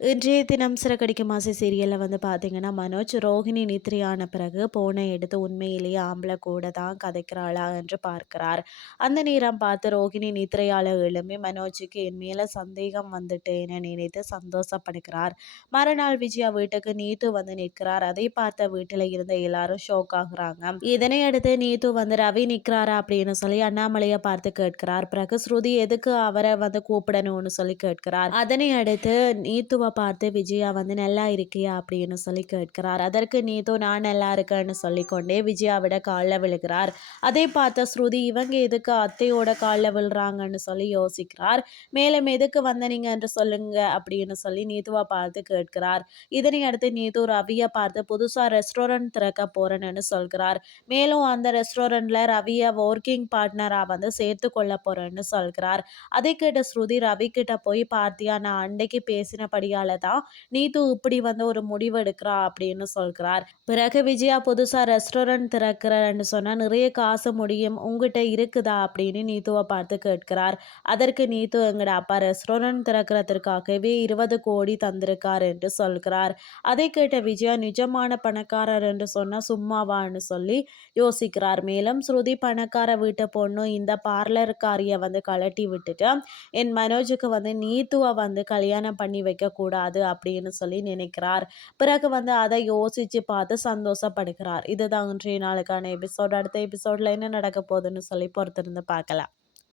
இன்றைய தினம் சிறகடிக்கும் ஆசை சீரியலில் வந்து பார்த்தீங்கன்னா மனோஜ் ரோஹிணி நித்ரியான பிறகு போனை எடுத்து உண்மையிலேயே ஆம்பளை கூட தான் கதைக்கிறாளா என்று பார்க்கிறார். அந்த நேரம் பார்த்து ரோஹிணி நித்ரையால் எழும்பி மனோஜுக்கு என் மேலே சந்தேகம் வந்துட்டேன்னு நினைத்து சந்தோஷப்படுகிறார். மறுநாள் விஜயா வீட்டுக்கு நீத்து வந்து நிற்கிறார். அதை பார்த்த வீட்டில் இருந்த எல்லாரும் ஷோக் ஆகுறாங்க. இதனை அடுத்து நீத்து வந்து ரவி நிற்கிறாரா அப்படின்னு சொல்லி அண்ணாமலையை பார்த்து கேட்கிறார். பிறகு ஸ்ருதி எதுக்கு அவரை வந்து கூப்பிடணும்னு சொல்லி கேட்கிறார். அதனை அடுத்து நீத்து நீத்துவ பார்த்து விஜயா வந்து நல்லா இருக்கியா? அப்படின்னு சொல்லி கேட்கிறார். அதற்கு நீதோ நான் நல்லா இருக்கேன்னு சொல்லிக்கொண்டே விஜயாவிட காலில் விழுகிறார். அதை பார்த்த ஸ்ருதி இவங்க எதுக்கு அத்தையோட காலில் விழுறாங்கன்னு சொல்லி யோசிக்கிறார். மேலும் எதுக்கு வந்தனீங்க என்று சொல்லுங்க அப்படின்னு சொல்லி நீதுவை பார்த்து கேட்கிறார். இதனை அடுத்து நீது ரவியை பார்த்து புதுசாக ரெஸ்டாரண்ட் திறக்க போறேன்னு சொல்கிறார். மேலும் அந்த ரெஸ்டாரண்ட்ல ரவியை ஒர்க்கிங் பார்ட்னராக வந்து சேர்த்து கொள்ள போறேன்னு சொல்கிறார். அதை கேட்ட ஸ்ருதி ரவி கிட்ட போய் பார்த்தியா? நான் அன்னைக்கு பேசினபடியா கையால தான் நீத்து இப்படி வந்து ஒரு முடிவு எடுக்கிறா அப்படின்னு சொல்கிறார். பிறகு விஜயா புதுசா ரெஸ்டாரண்ட் திறக்கிறன்னு சொன்னா நிறைய காசு முடியும். உங்ககிட்ட இருக்குதா? அப்படின்னு நீத்துவை பார்த்து கேட்கிறார். அதற்கு நீத்து எங்கட அப்பா ரெஸ்டாரண்ட் திறக்கிறதுக்காகவே இருபது கோடி தந்திருக்கார் என்று சொல்கிறார். அதை கேட்ட விஜயா நிஜமான பணக்காரர் என்று சொன்னா சும்மாவான்னு சொல்லி யோசிக்கிறார். மேலும் ஸ்ருதி பணக்கார வீட்டு பொண்ணு இந்த பார்லர்காரிய வந்து கலட்டி விட்டுட்டு என் மனோஜுக்கு வந்து நீத்துவை வந்து கல்யாணம் பண்ணி வைக்க கூடாது அப்படின்னு சொல்லி நினைக்கிறார். பிறகு வந்து அதை யோசித்து பார்த்து சந்தோஷப்படுகிறார். இதுதான் இன்றைய நாளுக்கான எபிசோட் அடுத்த எபிசோடில் என்ன நடக்க போகுதுன்னு சொல்லி பொறுத்திருந்து பார்க்கலாம்.